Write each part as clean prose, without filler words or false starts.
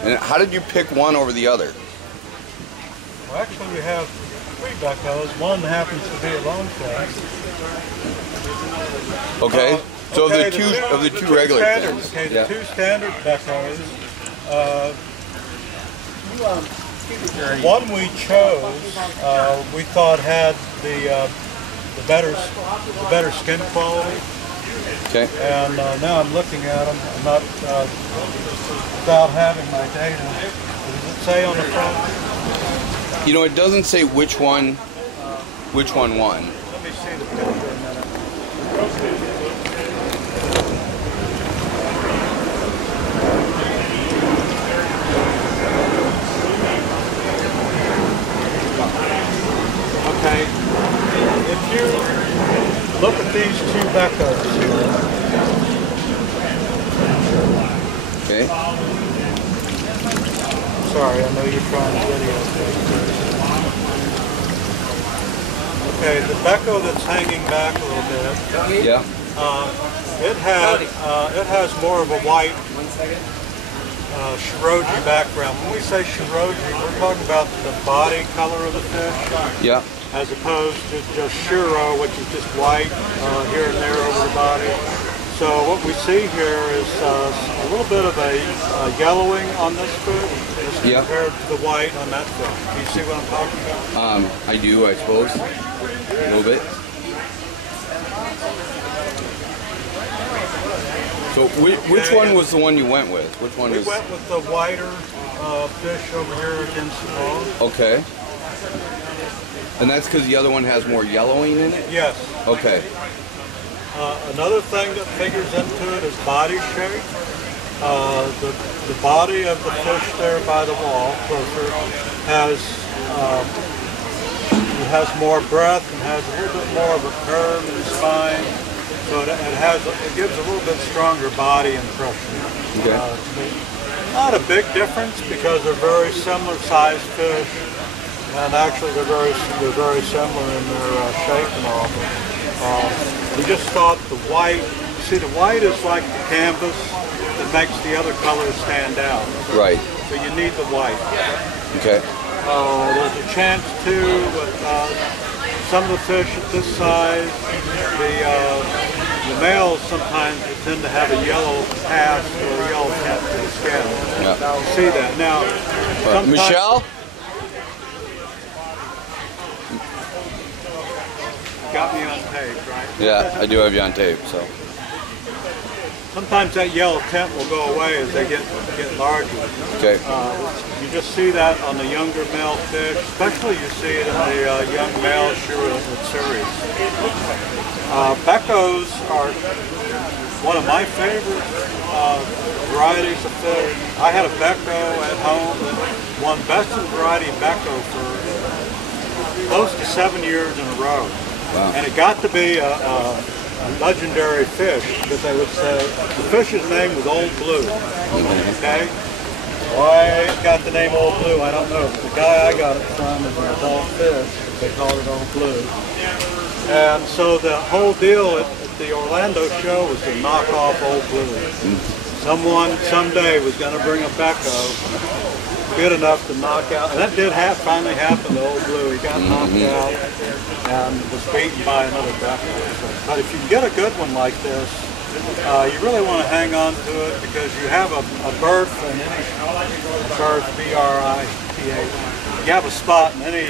And how did you pick one over the other? Well, actually, we have 3 Beckos. One happens to be a long tail. Okay. So okay, of the two regular standards. things. Okay, the 2 standard Beckos. One we chose, we thought had the better skin quality. Okay. And now I'm looking at them. I'm not without having my data. Does it say on the front? You know, it doesn't say which one won. Let me see the picture a minute. Okay, if you look at these 2 Beckos here. Okay. Sorry, I know you're trying to videotape this. Okay, the Becko that's hanging back a little bit. Yeah. It has more of a white Shiroji background. When we say Shiroji, we're talking about the body color of the fish. Yeah. As opposed to just Shiro, which is just white here and there over the body. So what we see here is a little bit of a yellowing on this fish as compared to the white on that fish. Do you see what I'm talking about? I do, I suppose. A little bit. So which one was the one you went with? Which one we went with the whiter fish over here against the wall. Okay. And that's because the other one has more yellowing in it? Yes. Okay. Another thing that figures into it is body shape. The body of the fish there by the wall, closer, has more breadth and has a little bit more of a curve in the spine. So it gives a little bit stronger body impression. Okay. Not a big difference because they're very similar sized fish, and actually they're very similar in their shape and all. We just thought the white. See, the white is like the canvas that makes the other colors stand out. Right. So you need the white. Okay. There's a chance too with some of the fish at this size, the males sometimes tend to have a yellow cast or a yellow tint to the skin. Yeah. You see that. Now, Michelle? Got me on tape, right? Yeah, I do have you on tape, so. Sometimes that yellow tint will go away as they get larger. Okay. You just see that on the younger male fish, especially you see it in the young male Shiro series. Beckos are one of my favorite varieties of fish. I had a Becko at home that won Best in Variety Becko for close to 7 years in a row. Wow. And it got to be a legendary fish because they would say the fish's name was Old Blue. Okay? Why it got the name Old Blue, I don't know. But the guy I got it from is an adult fish. They called it Old Blue. And so the whole deal at the Orlando show was to knock off Old Blue. Someone someday was going to bring a Becko good enough to knock out, and that did finally happen to Old Blue. He got knocked out and was beaten by another Becko. But if you can get a good one like this, you really want to hang on to it because you have a berth in any berth, B-R-I-T-H. You have a spot in any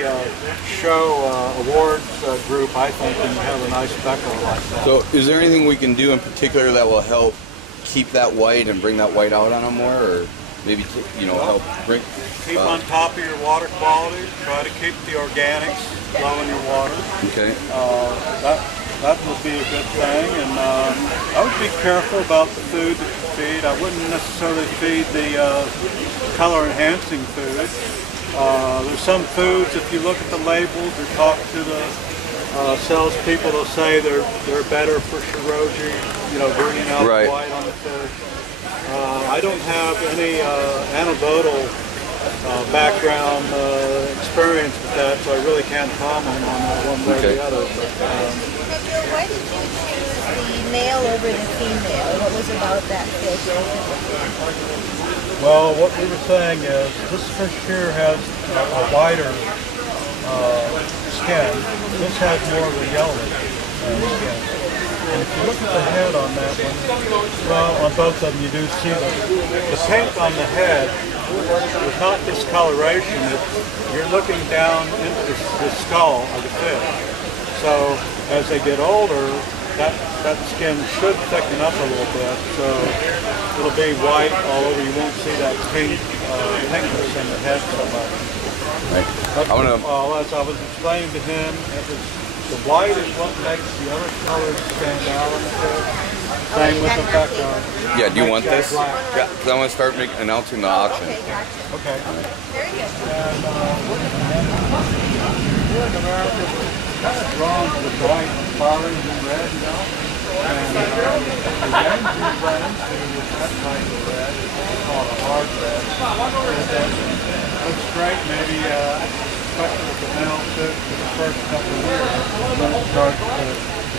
show awards group, I think, and you have a nice Becko like that. So is there anything we can do in particular that will help keep that white and bring that white out on them more, or maybe, you know, help bring... Keep on top of your water quality. Try to keep the organics low in your water. Okay. That would be a good thing. And I would be careful about the food that you feed. I wouldn't necessarily feed the color-enhancing food. There's some foods, if you look at the labels or talk to the salespeople, they'll say they're better for Shiroji, you know, bringing out the white on the fish. I don't have any anecdotal background experience with that, so I really can't comment on that one way or the other. But, Why did you choose the male over the female? What was about that fish? Well, what we were saying is this fish here has a wider skin. This has more of a yellowish skin. And if you look at the head on that one, well, on both of them you do see the pink on the head is not discoloration. You're looking down into the skull of the fish. So as they get older, that skin should thicken up a little bit. So it'll be white all over. You won't see that pink pinkness in the head so much. Right. But, as I was explaining to him, the white is what makes the other colors stand out on the fish. Same with the background. Yeah, do you want this? Yeah, because I want to start announcing the auction. Okay. Very good. And here in America, we're kind of drawn to the bright orange and red, you know. And the games we run into with that type of red, we call it a hard red, looks great maybe, especially with the male fish for the first couple of years, and then it starts to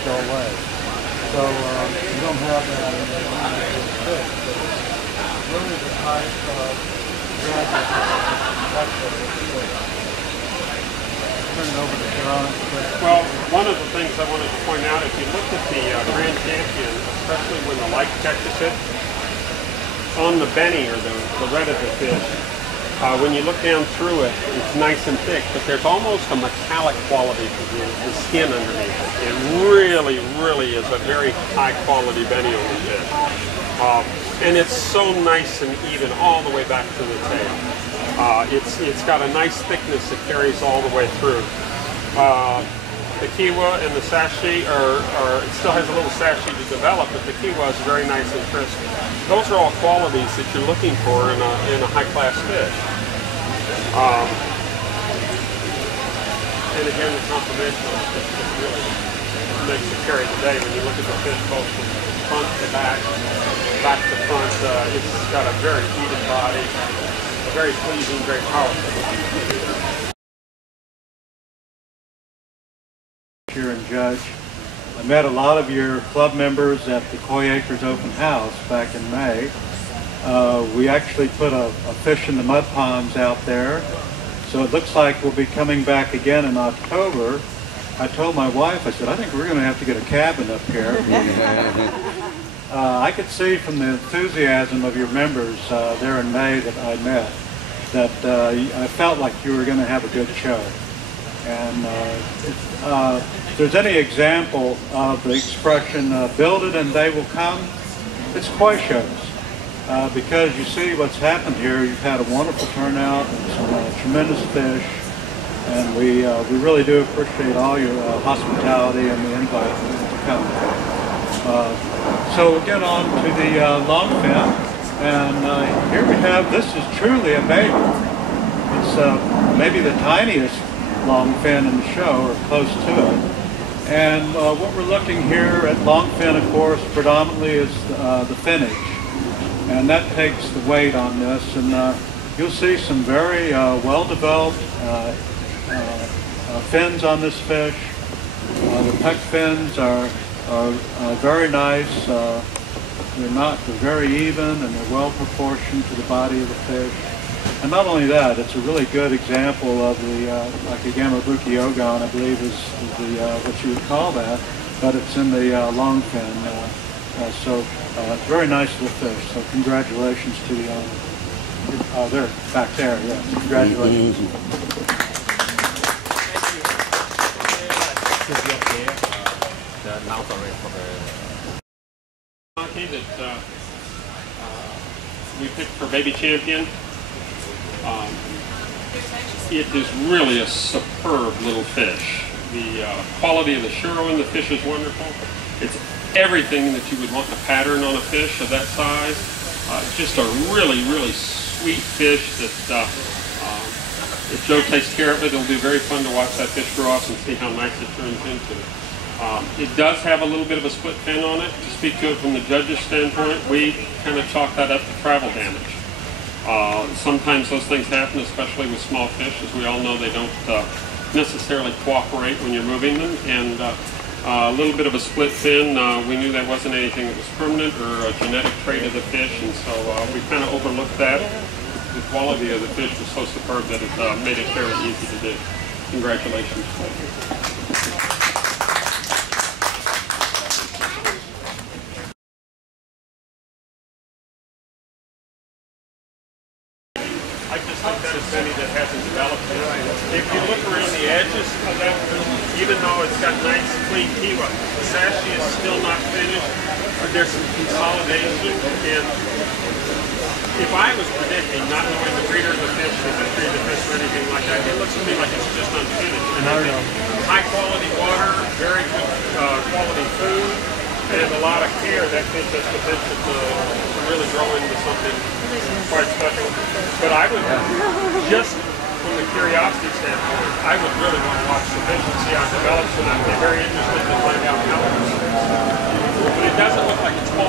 go away. So you don't have that in the fish. It's really the type of red that's what it's fish. Turn it over to John. Well, one of the things I wanted to point out, if you look at the Grand Champion, especially when the light catches it, on the benny or the red of the fish, when you look down through it, it's nice and thick, but there's almost a metallic quality to the skin underneath it. It really, really is a very high quality benny on the fish. And it's so nice and even all the way back to the tail. It's got a nice thickness that carries all the way through. The kiwa and the sashi it still has a little sashi to develop, but the kiwa is very nice and crisp. Those are all qualities that you're looking for in a high-class fish. And again, the conformation really makes it carry the day. When you look at the fish both from front to back to front, it's got a very even body, a very pleasing, very powerful. Here and Judge. I met a lot of your club members at the Koi Acres open house back in May. We actually put a fish in the mud ponds out there, so it looks like we'll be coming back again in October. I told my wife, I said, I think we're going to have to get a cabin up here. I could see from the enthusiasm of your members there in May that I met that I felt like you were going to have a good show. And if there's any example of the expression, build it and they will come, it's koi shows. Because you see what's happened here, you've had a wonderful turnout and some tremendous fish, and we really do appreciate all your hospitality and the invite to come. So we'll get on to the longfin, and here we have, this is truly a baby. It's maybe the tiniest longfin in the show, or close to it. And what we're looking here at longfin, of course, predominantly is the finnage. And that takes the weight on this. And you'll see some very well-developed fins on this fish. The pec fins are very nice. They're very even, and they're well proportioned to the body of the fish. And not only that, it's a really good example of the, like a Gamabuki Ogon, I believe is the, what you would call that, but it's in the longfin. So very nice little fish. So congratulations to the owner. They're back there, yes. Congratulations. That we picked for Baby Champion. It is really a superb little fish. The quality of the shuro in the fish is wonderful. It's everything that you would want in a pattern on a fish of that size. Just a really, really sweet fish that if Joe takes care of it, it'll be very fun to watch that fish grow up and see how nice it turns into. It does have a little bit of a split fin on it. To speak to it from the judge's standpoint, we kind of chalk that up to travel damage. Sometimes those things happen, especially with small fish. As we all know, they don't necessarily cooperate when you're moving them. And A little bit of a split fin. We knew that wasn't anything that was permanent or a genetic trait of the fish, and so we kind of overlooked that. The quality of the fish was so superb that it made it fairly easy to do. Congratulations. I just think that is Benny that hasn't developed it. If you look around the edges of that, even though it's got nice clean kiwa, the sashi is still not finished. There's some consolidation, and if I was predicting, not knowing the breeder of the fish, the history of the fish, or anything like that, it looks to me like it's just unfinished. And I think high quality water, very good quality food, and a lot of care, that fish has potential to really grow into something quite special. But I would, just from the curiosity standpoint, I would really want to watch the fish and see how it develops, and I'd be very interested to find out how it works. But it doesn't look like it's